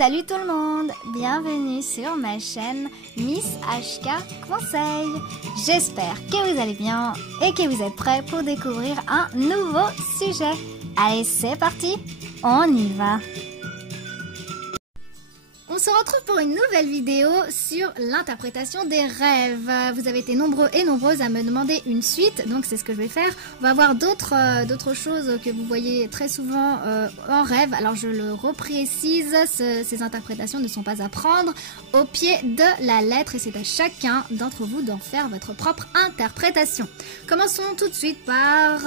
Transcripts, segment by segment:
Salut tout le monde, bienvenue sur ma chaîne Miss HK Conseil. J'espère que vous allez bien et que vous êtes prêts pour découvrir un nouveau sujet. Allez, c'est parti, on y va. On se retrouve pour une nouvelle vidéo sur l'interprétation des rêves. Vous avez été nombreux et nombreuses à me demander une suite, donc c'est ce que je vais faire. On va voir d'autres choses que vous voyez très souvent en rêve. Alors je le reprécise, ces interprétations ne sont pas à prendre au pied de la lettre et c'est à chacun d'entre vous d'en faire votre propre interprétation. Commençons tout de suite par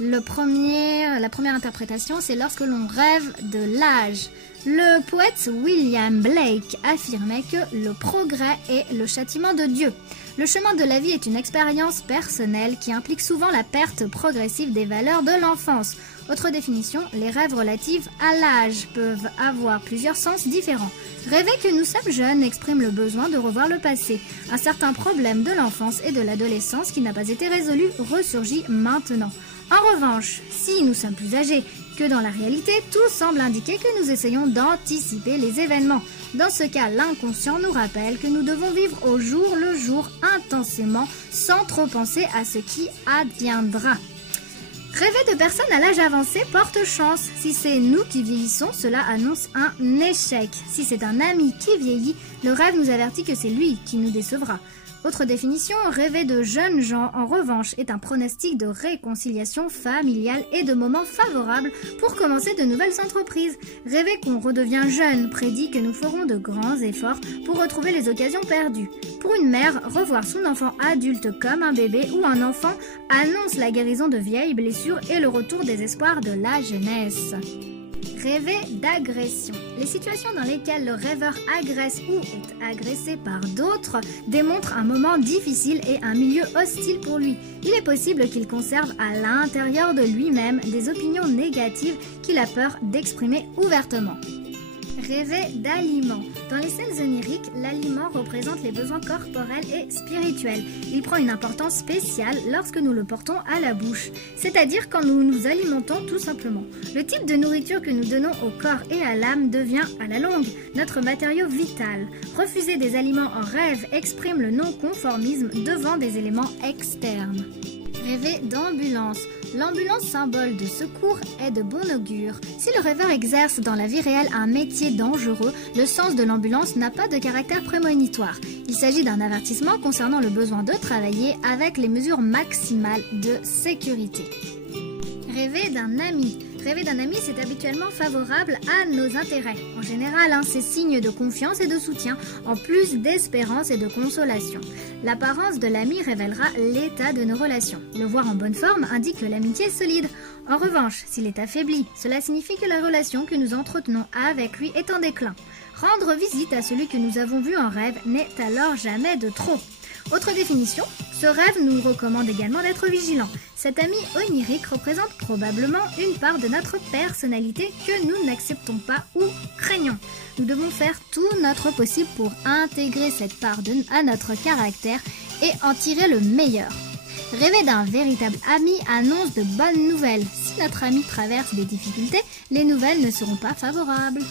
la première interprétation, c'est lorsque l'on rêve de l'âge. Le poète William Blake affirmait que le progrès est le châtiment de Dieu. Le chemin de la vie est une expérience personnelle qui implique souvent la perte progressive des valeurs de l'enfance. Autre définition, les rêves relatifs à l'âge peuvent avoir plusieurs sens différents. Rêver que nous sommes jeunes exprime le besoin de revoir le passé. Un certain problème de l'enfance et de l'adolescence qui n'a pas été résolu ressurgit maintenant. En revanche, si nous sommes plus âgés que dans la réalité, tout semble indiquer que nous essayons d'anticiper les événements. Dans ce cas, l'inconscient nous rappelle que nous devons vivre au jour le jour intensément, sans trop penser à ce qui adviendra. Rêver de personnes à l'âge avancé porte chance. Si c'est nous qui vieillissons, cela annonce un échec. Si c'est un ami qui vieillit, le rêve nous avertit que c'est lui qui nous décevra. Autre définition, rêver de jeunes gens, en revanche, est un pronostic de réconciliation familiale et de moments favorables pour commencer de nouvelles entreprises. Rêver qu'on redevient jeune prédit que nous ferons de grands efforts pour retrouver les occasions perdues. Pour une mère, revoir son enfant adulte comme un bébé ou un enfant annonce la guérison de vieilles blessures et le retour des espoirs de la jeunesse. Rêver d'agression. Les situations dans lesquelles le rêveur agresse ou est agressé par d'autres démontrent un moment difficile et un milieu hostile pour lui. Il est possible qu'il conserve à l'intérieur de lui-même des opinions négatives qu'il a peur d'exprimer ouvertement. Rêver d'aliments. Dans les scènes oniriques, l'aliment représente les besoins corporels et spirituels. Il prend une importance spéciale lorsque nous le portons à la bouche, c'est-à-dire quand nous nous alimentons tout simplement. Le type de nourriture que nous donnons au corps et à l'âme devient, à la longue, notre matériau vital. Refuser des aliments en rêve exprime le non-conformisme devant des éléments externes. Rêver d'ambulance. L'ambulance, symbole de secours, est de bon augure. Si le rêveur exerce dans la vie réelle un métier dangereux, le sens de l'ambulance n'a pas de caractère prémonitoire. Il s'agit d'un avertissement concernant le besoin de travailler avec les mesures maximales de sécurité. Rêver d'un ami. Rêver d'un ami, c'est habituellement favorable à nos intérêts. En général, c'est signe de confiance et de soutien, en plus d'espérance et de consolation. L'apparence de l'ami révélera l'état de nos relations. Le voir en bonne forme indique que l'amitié est solide. En revanche, s'il est affaibli, cela signifie que la relation que nous entretenons avec lui est en déclin. Rendre visite à celui que nous avons vu en rêve n'est alors jamais de trop. Autre définition, ce rêve nous recommande également d'être vigilants. Cet ami onirique représente probablement une part de notre personnalité que nous n'acceptons pas ou craignons. Nous devons faire tout notre possible pour intégrer cette part à notre caractère et en tirer le meilleur. Rêver d'un véritable ami annonce de bonnes nouvelles. Si notre ami traverse des difficultés, les nouvelles ne seront pas favorables.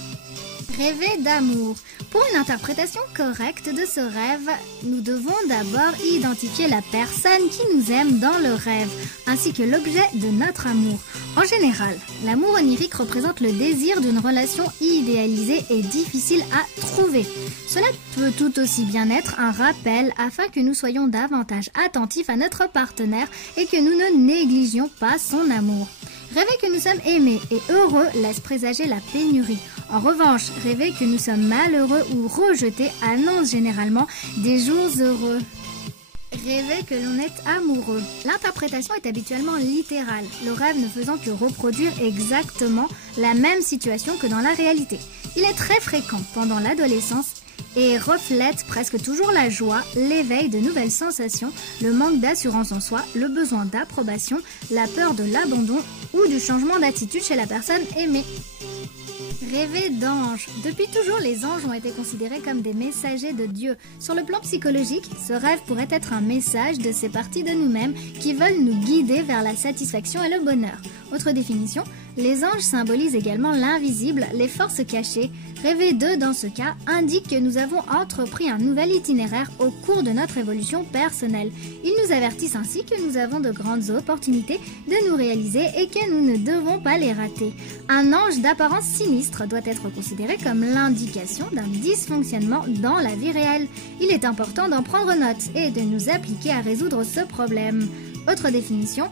Rêver d'amour. Pour une interprétation correcte de ce rêve, nous devons d'abord identifier la personne qui nous aime dans le rêve, ainsi que l'objet de notre amour. En général, l'amour onirique représente le désir d'une relation idéalisée et difficile à trouver. Cela peut tout aussi bien être un rappel afin que nous soyons davantage attentifs à notre partenaire et que nous ne négligions pas son amour. Rêver que nous sommes aimés et heureux laisse présager la pénurie. En revanche, rêver que nous sommes malheureux ou rejetés annonce généralement des jours heureux. Rêver que l'on est amoureux. L'interprétation est habituellement littérale, le rêve ne faisant que reproduire exactement la même situation que dans la réalité. Il est très fréquent pendant l'adolescence et reflète presque toujours la joie, l'éveil de nouvelles sensations, le manque d'assurance en soi, le besoin d'approbation, la peur de l'abandon ou du changement d'attitude chez la personne aimée. Rêver d'anges. Depuis toujours, les anges ont été considérés comme des messagers de Dieu. Sur le plan psychologique, ce rêve pourrait être un message de ces parties de nous-mêmes qui veulent nous guider vers la satisfaction et le bonheur. Autre définition, Les anges symbolisent également l'invisible, les forces cachées. Rêver d'eux dans ce cas indique que nous avons entrepris un nouvel itinéraire au cours de notre évolution personnelle. Ils nous avertissent ainsi que nous avons de grandes opportunités de nous réaliser et que nous ne devons pas les rater. Un ange d'apparence sinistre doit être considéré comme l'indication d'un dysfonctionnement dans la vie réelle. Il est important d'en prendre note et de nous appliquer à résoudre ce problème. Autre définition,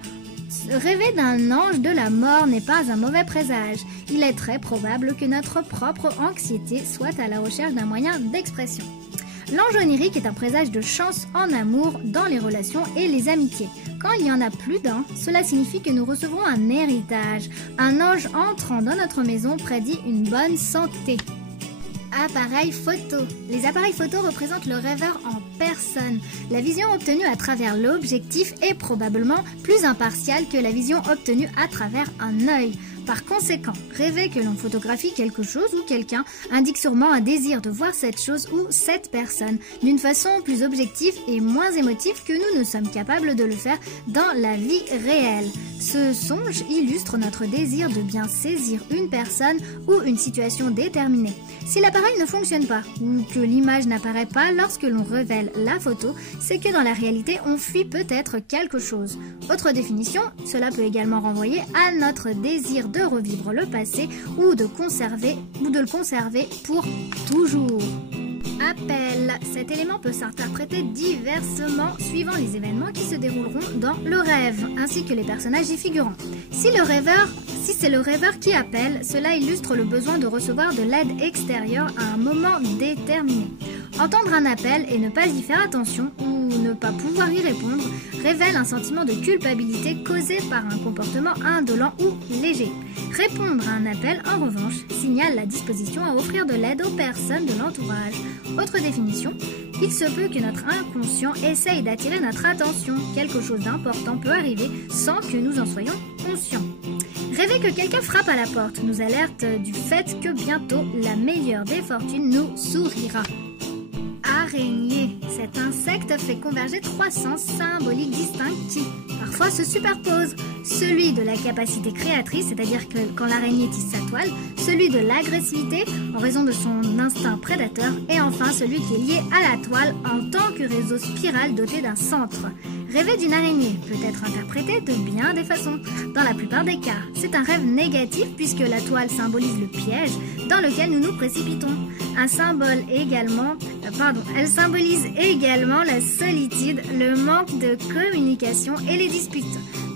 rêver d'un ange de la mort n'est pas un mauvais présage. Il est très probable que notre propre anxiété soit à la recherche d'un moyen d'expression. L'ange onirique est un présage de chance en amour, dans les relations et les amitiés. Quand il y en a plus d'un, cela signifie que nous recevons un héritage. Un ange entrant dans notre maison prédit une bonne santé. Appareil photo. Les appareils photo représentent le rêveur en personne. La vision obtenue à travers l'objectif est probablement plus impartiale que la vision obtenue à travers un œil. Par conséquent, rêver que l'on photographie quelque chose ou quelqu'un indique sûrement un désir de voir cette chose ou cette personne d'une façon plus objective et moins émotive que nous ne sommes capables de le faire dans la vie réelle. Ce songe illustre notre désir de bien saisir une personne ou une situation déterminée. Si l'appareil ne fonctionne pas ou que l'image n'apparaît pas lorsque l'on révèle la photo, c'est que dans la réalité, on fuit peut-être quelque chose. Autre définition, cela peut également renvoyer à notre désir de revivre le passé ou de le conserver pour toujours. Appel. Cet élément peut s'interpréter diversement suivant les événements qui se dérouleront dans le rêve, ainsi que les personnages y figurant. Si c'est le rêveur qui appelle, cela illustre le besoin de recevoir de l'aide extérieure à un moment déterminé. Entendre un appel et ne pas y faire attention ou ne pas pouvoir y répondre révèle un sentiment de culpabilité causé par un comportement indolent ou léger. Répondre à un appel, en revanche, signale la disposition à offrir de l'aide aux personnes de l'entourage. Autre définition, il se peut que notre inconscient essaye d'attirer notre attention. Quelque chose d'important peut arriver sans que nous en soyons conscients. Rêver que quelqu'un frappe à la porte nous alerte du fait que bientôt la meilleure des fortunes nous sourira. Araignée. Cet insecte fait converger trois sens symboliques distincts qui, parfois, se superposent. Celui de la capacité créatrice, c'est-à-dire que quand l'araignée tisse sa toile, celui de l'agressivité, en raison de son instinct prédateur, et enfin celui qui est lié à la toile en tant que réseau spiral doté d'un centre. Rêver d'une araignée peut être interprété de bien des façons. Dans la plupart des cas, c'est un rêve négatif puisque la toile symbolise le piège dans lequel nous nous précipitons. Elle symbolise également la solitude, le manque de communication et les disputes.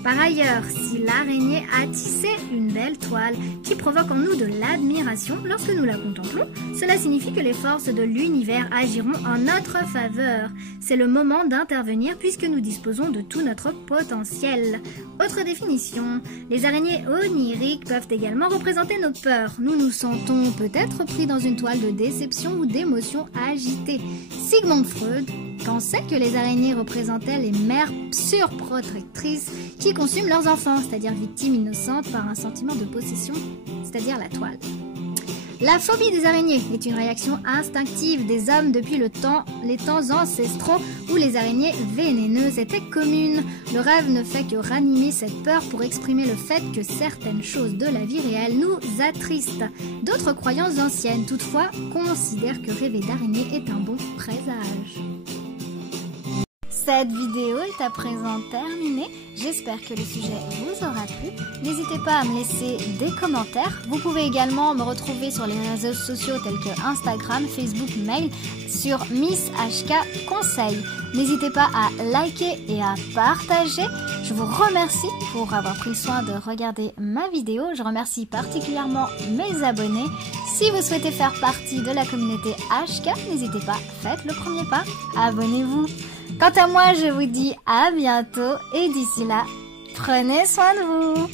Par ailleurs, si l'araignée a tissé une belle toile qui provoque en nous de l'admiration lorsque nous la contemplons, cela signifie que les forces de l'univers agiront en notre faveur. C'est le moment d'intervenir puisque nous disposons de tout notre potentiel. Autre définition, les araignées oniriques peuvent également représenter nos peurs. Nous nous sentons peut-être pris dans une toile de déception ou d'émotions agitées. Sigmund Freud pensait que les araignées représentaient les mères surprotectrices qui consument leurs enfants, c'est-à-dire victimes innocentes par un sentiment de possession, c'est-à-dire la toile. La phobie des araignées est une réaction instinctive des hommes depuis les temps ancestraux où les araignées vénéneuses étaient communes. Le rêve ne fait que ranimer cette peur pour exprimer le fait que certaines choses de la vie réelle nous attristent. D'autres croyances anciennes, toutefois, considèrent que rêver d'araignée est un bon présage. Cette vidéo est à présent terminée. J'espère que le sujet vous aura plu. N'hésitez pas à me laisser des commentaires. Vous pouvez également me retrouver sur les réseaux sociaux tels que Instagram, Facebook, mail sur Miss HK Conseil. N'hésitez pas à liker et à partager. Je vous remercie pour avoir pris le soin de regarder ma vidéo. Je remercie particulièrement mes abonnés. Si vous souhaitez faire partie de la communauté HK, n'hésitez pas, faites le premier pas. Abonnez-vous. Quant à moi, je vous dis à bientôt et d'ici là, prenez soin de vous.